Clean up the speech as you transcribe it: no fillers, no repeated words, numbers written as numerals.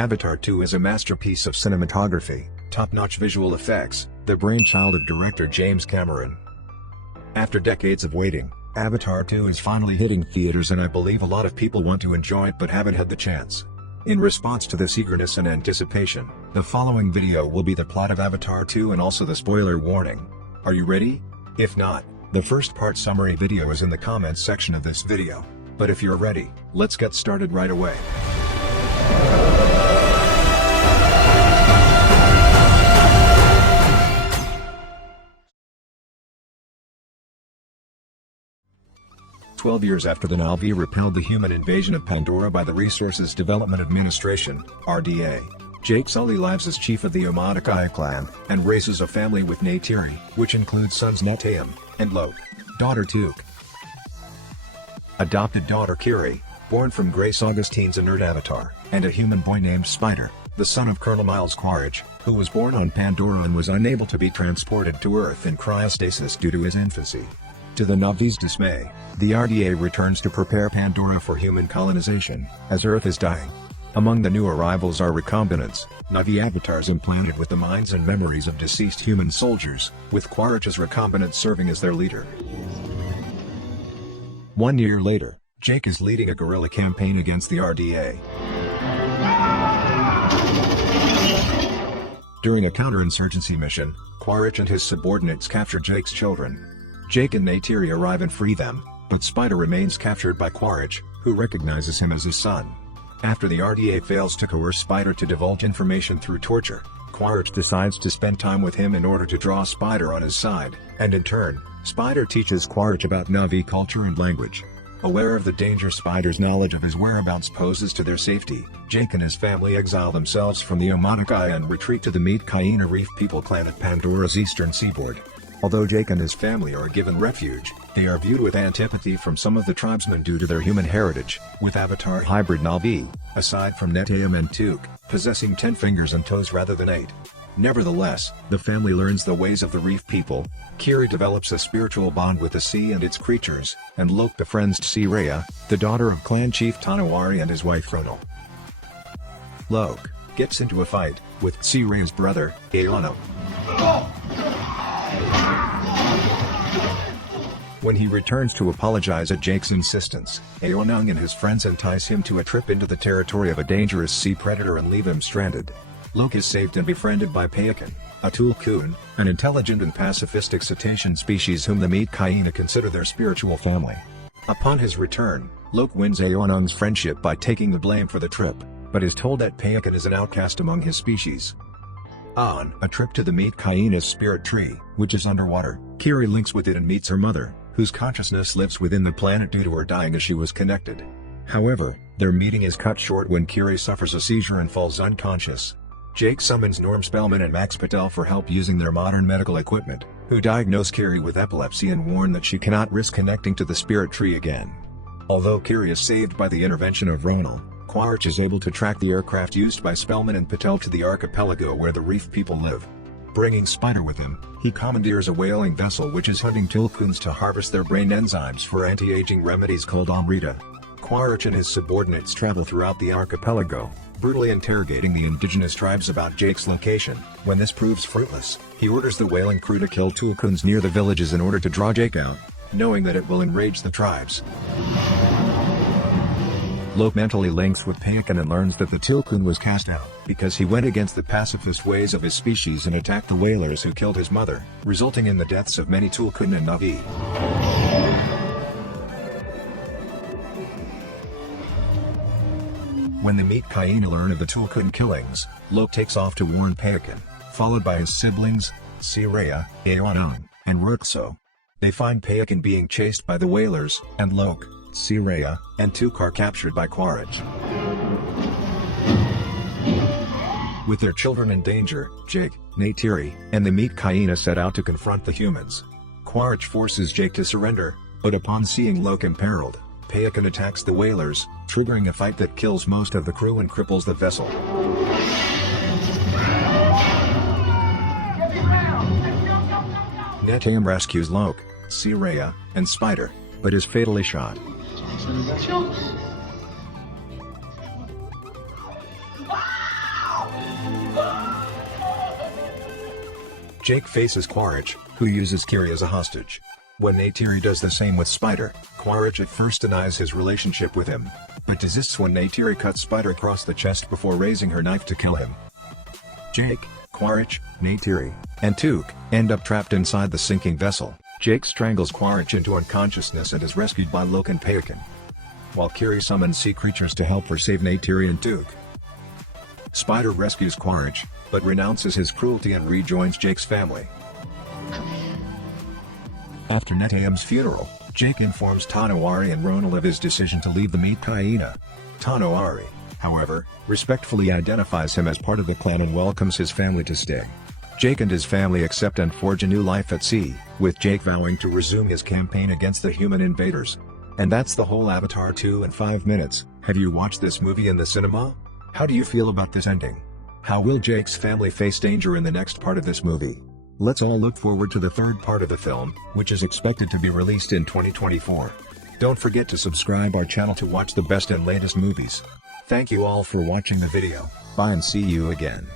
Avatar 2 is a masterpiece of cinematography, top-notch visual effects, the brainchild of director James Cameron. After decades of waiting, Avatar 2 is finally hitting theaters, and I believe a lot of people want to enjoy it but haven't had the chance. In response to this eagerness and anticipation, the following video will be the plot of Avatar 2 and also the spoiler warning. Are you ready? If not, the first part summary video is in the comments section of this video. But if you're ready, let's get started right away. "12 years after the Na'vi repelled the human invasion of Pandora by the Resources Development Administration, RDA, Jake Sully lives as chief of the Omaticaya clan, and raises a family with Neytiri, which includes sons Neteyam and Loke, daughter Tuk. Adopted daughter Kiri, born from Grace Augustine's inert avatar, and a human boy named Spider, the son of Colonel Miles Quaritch, who was born on Pandora and was unable to be transported to Earth in cryostasis due to his infancy. To the Na'vi's dismay, the RDA returns to prepare Pandora for human colonization, as Earth is dying. Among the new arrivals are recombinants, Na'vi avatars implanted with the minds and memories of deceased human soldiers, with Quaritch's recombinant serving as their leader. 1 year later, Jake is leading a guerrilla campaign against the RDA. During a counterinsurgency mission, Quaritch and his subordinates capture Jake's children. Jake and Neytiri arrive and free them, but Spider remains captured by Quaritch, who recognizes him as his son. After the RDA fails to coerce Spider to divulge information through torture, Quaritch decides to spend time with him in order to draw Spider on his side, and in turn, Spider teaches Quaritch about Na'vi culture and language. Aware of the danger Spider's knowledge of his whereabouts poses to their safety, Jake and his family exile themselves from the Omaticaya and retreat to the Metkayina Reef people clan at Pandora's eastern seaboard. Although Jake and his family are given refuge, they are viewed with antipathy from some of the tribesmen due to their human heritage, with Avatar hybrid Na'vi, aside from Neteyam and Tuk, possessing 10 fingers and toes rather than 8. Nevertheless, the family learns the ways of the reef people, Kiri develops a spiritual bond with the sea and its creatures, and Loke befriends Tsi-Raya, the daughter of clan chief Tanawari and his wife Ronal. Loke gets into a fight with Tsi-Raya's brother, Eono. When he returns to apologize at Jake's insistence, Eonung and his friends entice him to a trip into the territory of a dangerous sea predator and leave him stranded. Loke is saved and befriended by Payakan, a Tulkun, an intelligent and pacifistic cetacean species whom the Metkayina consider their spiritual family. Upon his return, Loke wins Eonung's friendship by taking the blame for the trip, but is told that Payakan is an outcast among his species. On a trip to the Metkayina's spirit tree, which is underwater, Kiri links with it and meets her mother, whose consciousness lives within the planet due to her dying as she was connected. However, their meeting is cut short when Kiri suffers a seizure and falls unconscious. Jake summons Norm Spellman and Max Patel for help using their modern medical equipment, who diagnose Kiri with epilepsy and warn that she cannot risk connecting to the spirit tree again. Although Kiri is saved by the intervention of Ronal, Quaritch is able to track the aircraft used by Spellman and Patel to the archipelago where the reef people live. Bringing Spider with him, he commandeers a whaling vessel which is hunting Tulkuns to harvest their brain enzymes for anti-aging remedies called Amrita. Quaritch and his subordinates travel throughout the archipelago, brutally interrogating the indigenous tribes about Jake's location. When this proves fruitless, he orders the whaling crew to kill Tulkuns near the villages in order to draw Jake out, knowing that it will enrage the tribes. Loke mentally links with Payakan and learns that the Tulkun was cast out because he went against the pacifist ways of his species and attacked the whalers who killed his mother, resulting in the deaths of many Tulkun and Na'vi. When the Metkayina learn of the Tulkun killings, Loke takes off to warn Payakan, followed by his siblings, Tsi-Raya, Eonung, and Rukso. They find Payakan being chased by the whalers, and Loke, Tsi-Raya, and Tuk are captured by Quaritch. With their children in danger, Jake, Neytiri, and the Metkayina set out to confront the humans. Quaritch forces Jake to surrender, but upon seeing Loke imperiled, Payakan attacks the whalers, triggering a fight that kills most of the crew and cripples the vessel. Neteyam rescues Loke, Tsi-Raya, and Spider, but is fatally shot. Jake faces Quaritch, who uses Kiri as a hostage. When Neytiri does the same with Spider, Quaritch at first denies his relationship with him, but desists when Neytiri cuts Spider across the chest before raising her knife to kill him. Jake, Quaritch, Neytiri, and Took end up trapped inside the sinking vessel. Jake strangles Quaritch into unconsciousness and is rescued by Loke and Payakan, while Kiri summons sea creatures to help her save Neytiri and Took. Spider rescues Quaritch, but renounces his cruelty and rejoins Jake's family. After Neteyam's funeral, Jake informs Tonowari and Ronal of his decision to leave the Meat Hyena. Tonowari, however, respectfully identifies him as part of the clan and welcomes his family to stay. Jake and his family accept and forge a new life at sea, with Jake vowing to resume his campaign against the human invaders. And that's the whole Avatar 2 in 5 minutes. Have you watched this movie in the cinema? How do you feel about this ending? How will Jake's family face danger in the next part of this movie? Let's all look forward to the third part of the film, which is expected to be released in 2024. Don't forget to subscribe our channel to watch the best and latest movies. Thank you all for watching the video. Bye and see you again.